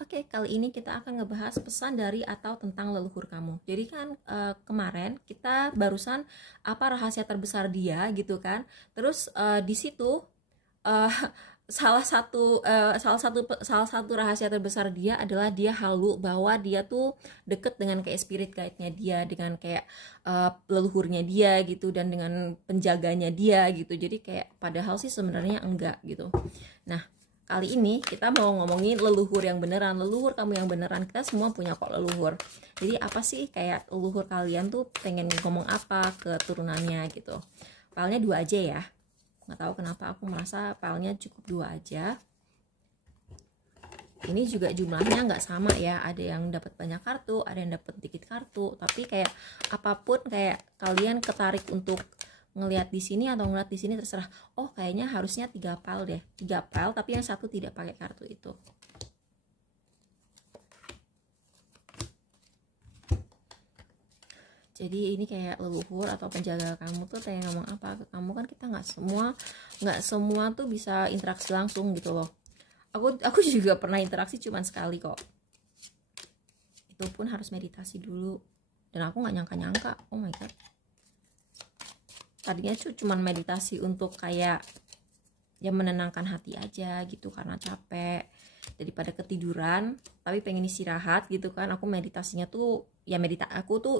Oke, kali ini kita akan ngebahas pesan dari atau tentang leluhur kamu. Jadi kan kemarin kita barusan apa rahasia terbesar dia gitu kan. Terus di situ eh, salah satu rahasia terbesar dia adalah dia halu bahwa dia tuh deket dengan kayak spirit guide-nya dia, dengan kayak leluhurnya dia gitu, dan dengan penjaganya dia gitu. Jadi kayak padahal sih sebenarnya enggak gitu. Nah, kali ini kita mau ngomongin leluhur yang beneran, leluhur kamu yang beneran. Kita semua punya kok leluhur. Jadi apa sih kayak leluhur kalian tuh pengen ngomong apa ke turunannya gitu. Filenya 2 aja ya. Nggak tahu kenapa aku merasa filenya cukup 2 aja. Ini juga jumlahnya nggak sama ya, ada yang dapat banyak kartu, ada yang dapat dikit kartu. Tapi kayak apapun kayak kalian ketarik untuk ngelihat di sini atau ngeliat di sini terserah. Oh kayaknya harusnya 3 file deh, 3 file tapi yang satu tidak pakai kartu itu. Jadi ini kayak leluhur atau penjaga kamu tuh kayak ngomong apa ke kamu. Kan kita nggak semua tuh bisa interaksi langsung gitu loh. Aku juga pernah interaksi cuman sekali kok. Itu pun harus meditasi dulu. Dan aku nggak nyangka-nyangka. Oh my god. Tadinya tuh cuman meditasi untuk kayak ya menenangkan hati aja gitu karena capek daripada ketiduran tapi pengen istirahat gitu kan. Aku meditasinya tuh ya aku tuh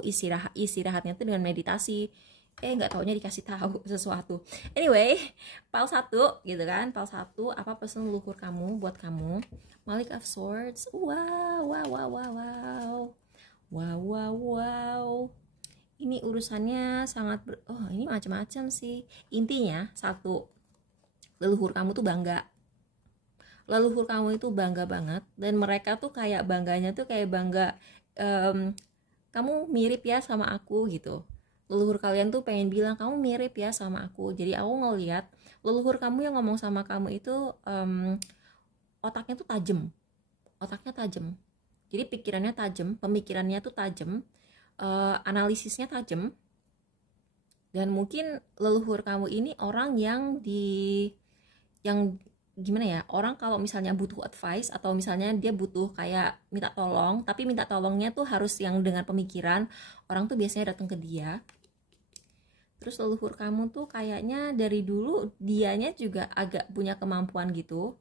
istirahatnya tuh dengan meditasi. Nggak taunya dikasih tahu sesuatu. Anyway, file 1 gitu kan. File 1, apa pesan leluhur kamu buat kamu? Malik of Swords. Wow, wow, wow, wow, wow. Wow, wow, wow. Ini urusannya sangat ini macam-macam sih. Intinya satu, leluhur kamu tuh bangga. Leluhur kamu itu bangga banget, dan mereka tuh kayak bangganya tuh kayak bangga, kamu mirip ya sama aku gitu. Leluhur kalian tuh pengen bilang kamu mirip ya sama aku. Jadi aku ngeliat leluhur kamu yang ngomong sama kamu itu otaknya tuh tajam. Otaknya tajam. Jadi pikirannya tajam, pemikirannya tuh tajam, analisisnya tajam. Dan mungkin leluhur kamu ini orang yang gimana ya, orang kalau misalnya butuh advice atau misalnya dia butuh kayak minta tolong, tapi minta tolongnya tuh harus yang dengan pemikiran, orang tuh biasanya datang ke dia. Terus leluhur kamu tuh kayaknya dari dulu dianya juga agak punya kemampuan gitu.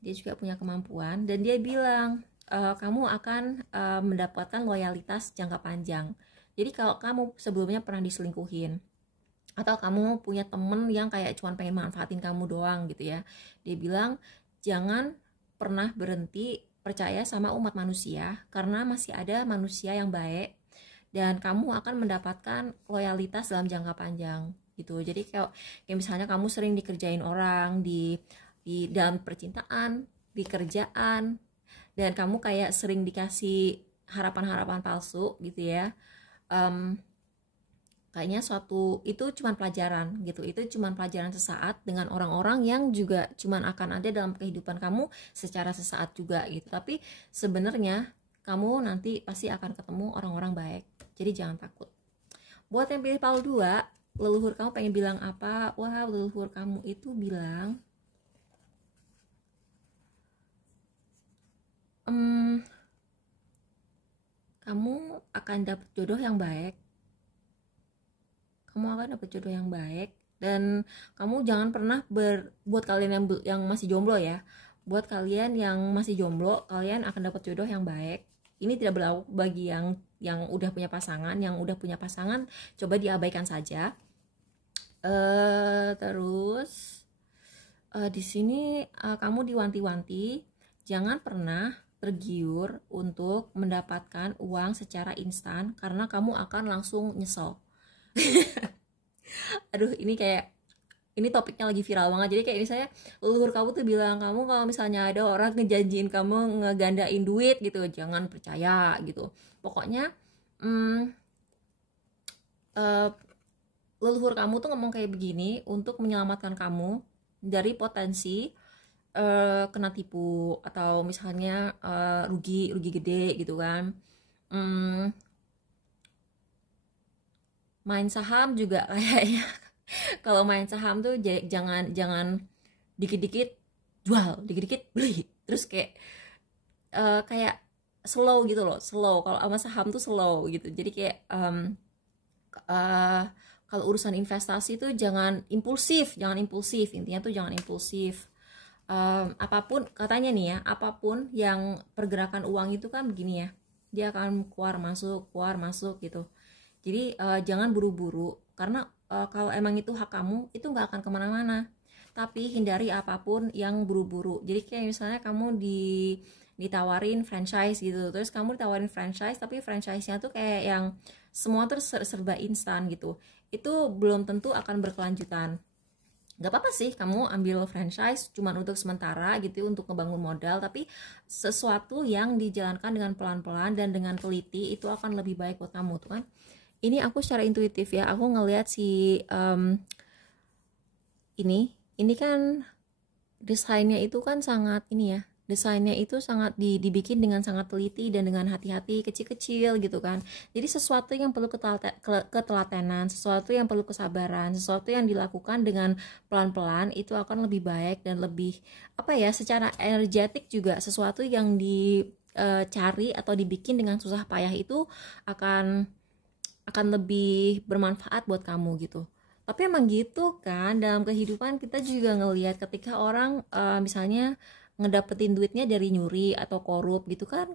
Dia juga punya kemampuan dan dia bilang kamu akan mendapatkan loyalitas jangka panjang. Jadi kalau kamu sebelumnya pernah diselingkuhin atau kamu punya temen yang kayak cuma pengen manfaatin kamu doang gitu ya, dia bilang jangan pernah berhenti percaya sama umat manusia karena masih ada manusia yang baik dan kamu akan mendapatkan loyalitas dalam jangka panjang gitu. Jadi kayak misalnya kamu sering dikerjain orang di dalam percintaan, di kerjaan, dan kamu kayak sering dikasih harapan-harapan palsu gitu ya. Kayaknya suatu itu cuma pelajaran gitu, itu cuma pelajaran sesaat dengan orang-orang yang juga cuma akan ada dalam kehidupan kamu secara sesaat juga gitu. Tapi sebenarnya kamu nanti pasti akan ketemu orang-orang baik, jadi jangan takut. Buat yang pilih Paul 2, leluhur kamu pengen bilang apa? Wah, leluhur kamu itu bilang kamu akan dapat jodoh yang baik. Kamu akan dapat jodoh yang baik, dan kamu jangan pernah buat kalian yang masih jomblo ya. Buat kalian yang masih jomblo, kalian akan dapat jodoh yang baik. Ini tidak berlaku bagi yang udah punya pasangan. Yang udah punya pasangan coba diabaikan saja. Terus di sini kamu diwanti-wanti jangan pernah tergiur untuk mendapatkan uang secara instan karena kamu akan langsung nyesel. Aduh, ini topiknya lagi viral banget. Jadi kayak misalnya leluhur kamu tuh bilang kamu kalau misalnya ada orang ngejanjiin kamu ngegandain duit gitu, jangan percaya gitu. Pokoknya leluhur kamu tuh ngomong kayak begini untuk menyelamatkan kamu dari potensi kena tipu atau misalnya rugi gede gitu kan. Main saham juga kayaknya. Kalau main saham tuh jangan dikit-dikit jual, dikit-dikit beli, terus kayak kayak slow gitu loh, slow. Kalau sama saham tuh slow gitu. Jadi kayak uh, kalau urusan investasi tuh jangan impulsif, intinya tuh jangan impulsif. Apapun katanya nih ya, apapun yang pergerakan uang itu kan begini ya, dia akan keluar masuk gitu. Jadi jangan buru-buru, karena kalau emang itu hak kamu, itu nggak akan kemana-mana. Tapi hindari apapun yang buru-buru. Jadi kayak misalnya kamu ditawarin franchise gitu, terus kamu ditawarin franchise tapi franchise-nya tuh kayak yang semua tuh serba instan gitu, itu belum tentu akan berkelanjutan. Gak apa-apa sih kamu ambil franchise cuman untuk sementara gitu, untuk ngebangun modal, tapi sesuatu yang dijalankan dengan pelan-pelan dan dengan teliti itu akan lebih baik buat kamu tuh kan. Ini aku secara intuitif ya, aku ngelihat si ini kan desainnya itu kan sangat ini ya, desainnya itu sangat dibikin dengan sangat teliti dan dengan hati-hati, kecil-kecil gitu kan. Jadi sesuatu yang perlu ketelatenan, sesuatu yang perlu kesabaran, sesuatu yang dilakukan dengan pelan-pelan itu akan lebih baik dan lebih apa ya, secara energetik juga sesuatu yang dicari atau dibikin dengan susah payah itu akan lebih bermanfaat buat kamu gitu. Tapi emang gitu kan, dalam kehidupan kita juga ngelihat ketika orang misalnya ngedapetin duitnya dari nyuri atau korup gitu kan,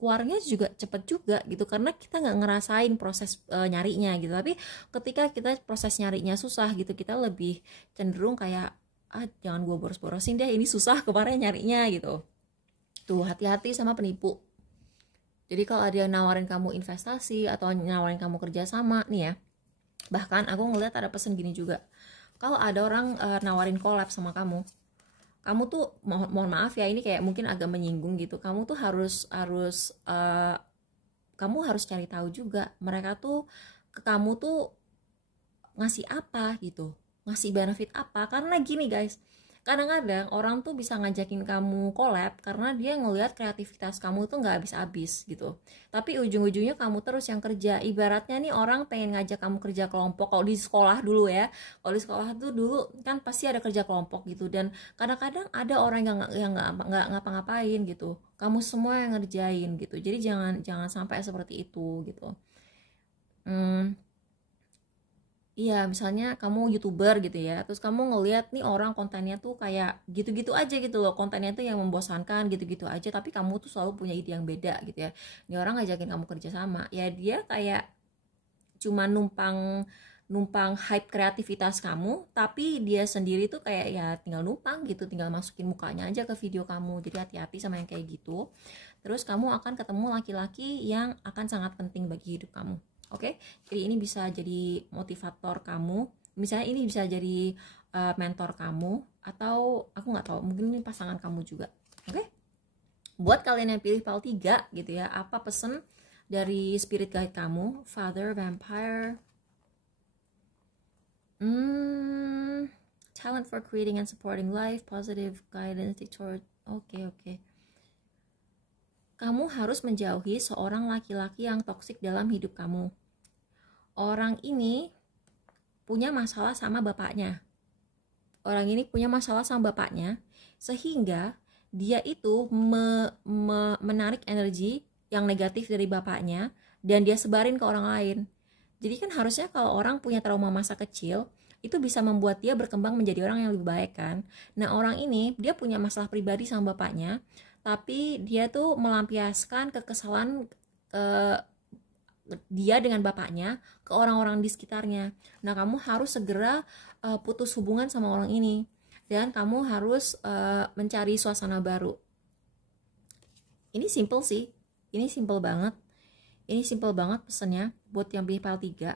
keluarnya juga cepet juga gitu, karena kita nggak ngerasain proses nyarinya gitu. Tapi ketika kita proses nyarinya susah gitu, kita lebih cenderung kayak jangan gue boros-borosin deh, ini susah kemarin nyarinya gitu. Tuh hati-hati sama penipu. Jadi kalau ada yang nawarin kamu investasi atau nawarin kamu kerjasama nih ya, bahkan aku ngeliat ada pesan gini juga, kalau ada orang nawarin collab sama kamu tuh mohon maaf ya, ini kayak mungkin agak menyinggung gitu, kamu tuh harus kamu harus cari tahu juga mereka tuh ke kamu tuh ngasih apa gitu, ngasih benefit apa. Karena gini guys, kadang-kadang orang tuh bisa ngajakin kamu collab karena dia ngelihat kreativitas kamu tuh nggak habis-habis gitu, tapi ujung-ujungnya kamu terus yang kerja. Ibaratnya nih orang pengen ngajak kamu kerja kelompok, kalau di sekolah dulu ya, kalau di sekolah tuh dulu kan pasti ada kerja kelompok gitu, dan kadang-kadang ada orang yang nggak ngapa-ngapain gitu, kamu semua yang ngerjain gitu. Jadi jangan sampai seperti itu gitu. Iya, misalnya kamu YouTuber gitu ya, terus kamu ngeliat nih orang kontennya tuh kayak gitu-gitu aja gitu loh, kontennya tuh yang membosankan gitu-gitu aja, tapi kamu tuh selalu punya ide yang beda gitu ya. Ini orang ngajakin kamu kerja sama, ya dia kayak cuma numpang numpang hype kreativitas kamu, tapi dia sendiri tuh kayak ya tinggal numpang gitu, tinggal masukin mukanya aja ke video kamu. Jadi hati-hati sama yang kayak gitu. Terus kamu akan ketemu laki-laki yang akan sangat penting bagi hidup kamu. Oke, jadi ini bisa jadi motivator kamu. Misalnya ini bisa jadi mentor kamu, atau aku nggak tahu, mungkin ini pasangan kamu juga. Oke, buat kalian yang pilih PAL 3 gitu ya, apa pesan dari spirit guide kamu? Father Vampire, talent for creating and supporting life, positive guidance toward. Oke. Kamu harus menjauhi seorang laki-laki yang toksik dalam hidup kamu. Orang ini punya masalah sama bapaknya. Sehingga dia itu menarik energi yang negatif dari bapaknya dan dia sebarin ke orang lain. Jadi kan harusnya kalau orang punya trauma masa kecil, itu bisa membuat dia berkembang menjadi orang yang lebih baik kan. Nah, orang ini dia punya masalah pribadi sama bapaknya, tapi dia tuh melampiaskan kekesalan dia dengan bapaknya ke orang-orang di sekitarnya. Nah, kamu harus segera putus hubungan sama orang ini, dan kamu harus mencari suasana baru. Ini simple sih, ini simple banget pesannya buat yang pilih PAL 3.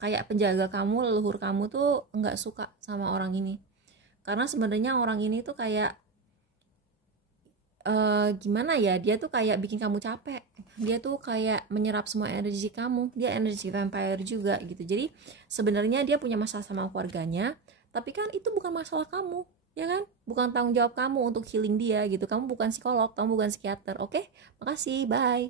Kayak penjaga kamu, leluhur kamu tuh nggak suka sama orang ini, karena sebenarnya orang ini tuh kayak gimana ya, dia tuh kayak bikin kamu capek, dia tuh kayak menyerap semua energi kamu, dia energi vampire juga gitu. Jadi sebenarnya dia punya masalah sama keluarganya, tapi kan itu bukan masalah kamu, ya kan, bukan tanggung jawab kamu untuk healing dia gitu. Kamu bukan psikolog, kamu bukan psikiater. Oke, makasih, bye.